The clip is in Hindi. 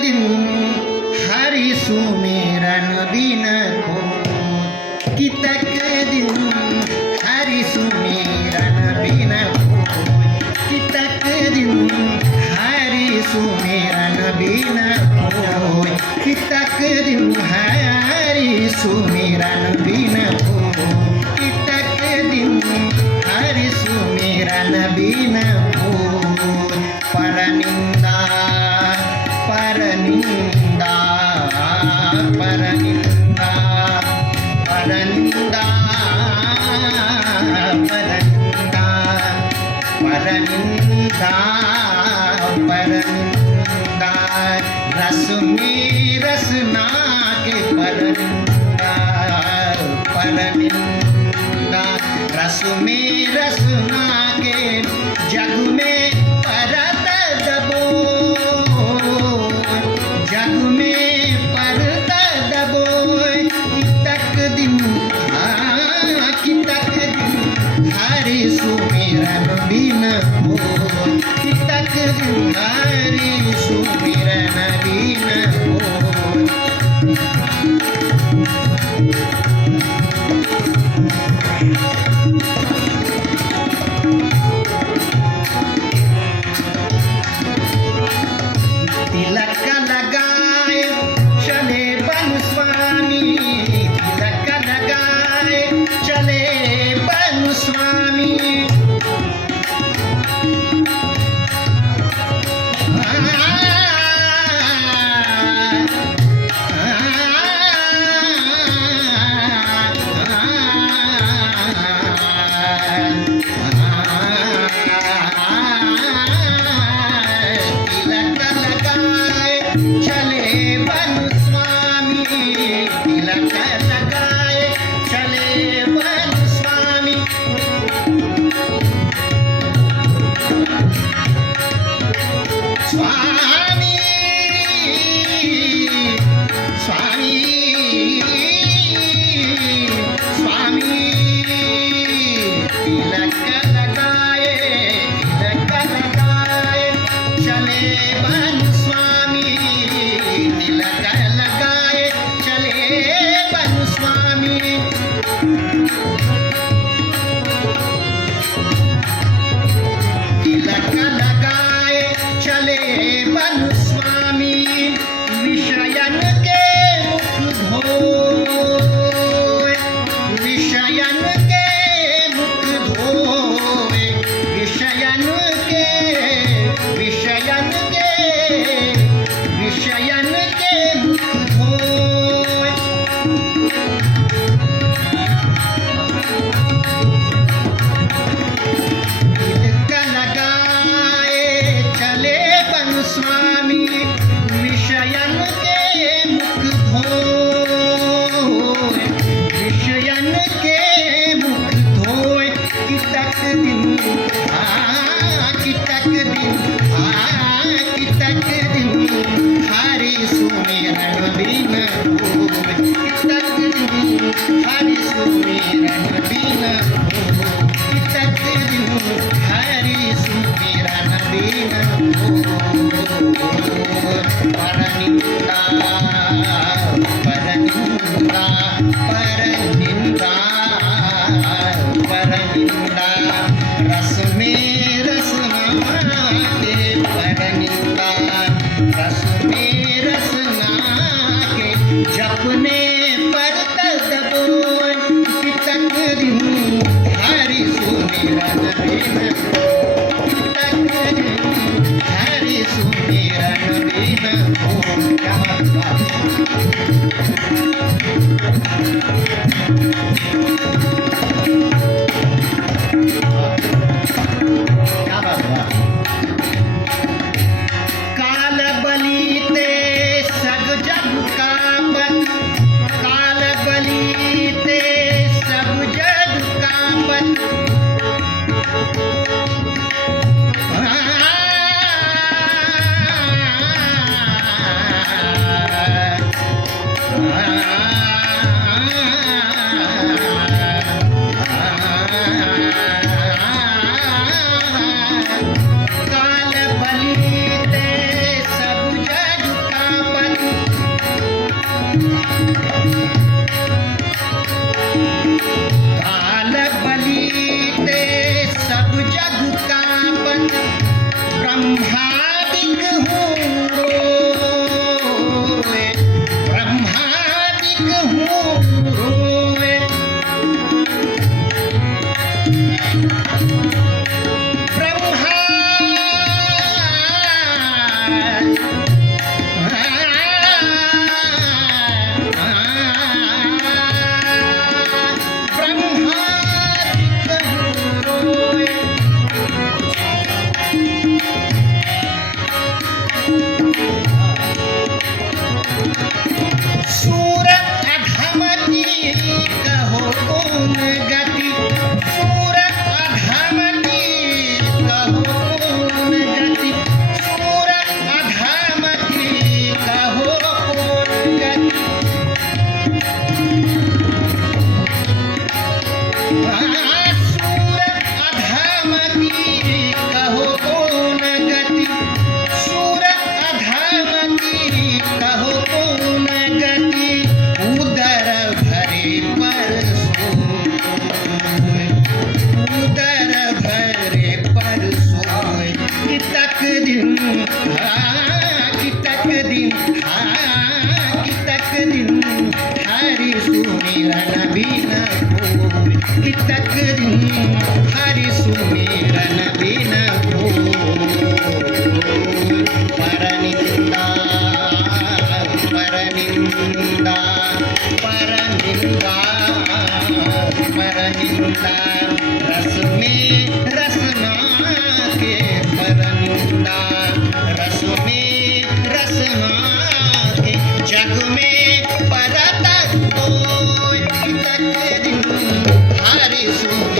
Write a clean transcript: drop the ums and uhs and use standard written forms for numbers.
दिन हरि सुमिरन बिन कोई, कितक दिन हरि सुमिरन बिन कोई, कितक दिन हरि सुमिरन बिन कोई, कितक दिन हरि सुमिरन बिन कोई, कितक दिन हरि सुमिरन बिन कोई। परनिंदा परनिंदा परनिंदा परनिंदा परनिंदा परनिंदा परनिंदा रस में रसना के परनिंदा परनिंदा रस में रसना के जग में परत दबो, जग में परत दबो, कितक दिन कितक दिन हरि सुमिरन बिन कोई, कितक दिन हरि सुमिरन बिन कोई। तिलक लगाए चले बन स्वामी, तिलक लगाए चले बन स्वामी, स्वामी स्वामी स्वामी तिलक लगाए चले बन स्वामी, तिलक लगाए चले बन स्वामी। तिलक लगाए चले बन स्वामी, विषयन के मुख धोए, विषयन के मुख धोए, विषयन के विषयन के विषयन के मुख धोए। तिलक लगाए चले बन स्वामी, विषयन के मुख धोए, विषयन के मुख धोए, कितक दिन कितक दिन कितक दिन हरि सुमिरन बिन कोई, कितक दिन हरि सुमिरन बिन कोई, कितक दिन हरि सुमिरन बिन कोई। परनिंदा परनिंदा परनिंदा परनिंदा रस में रसना के परनिंदा, रस में रसना के जपने परत दबो, कितक दिन हरि सुमिरन बिन कोई, कितक दिन हरि सुमिरन बिन कोई। क्या बात है? काल बली ते सग जग कापत, काल बली ते सब जग कापत, रोए, ब्रह्मादिक हूँ रोए, ब्रह्मा सूर अधमती कहो कौन गति, सूर अधमती कहो कौन गति, सूर अधमती कहो कौन गति, सूर अधमती कहो कौन गति, सूर अधमती कहो कौन गति, उदर भरे पर सोए, उदर भरे पर सोए, कि तक दिन कि तक दिन कि तक दिन हरि सुमिरन बिन होए, कि तक दिन हरि सुमिरन बिन होए, परनिंदा परनिंदा परनिंदा परनिंदा, रस में रसना के परनिंदा, रस में रसना के जग में परत कोई, कि तक दिन हरि सुमिरन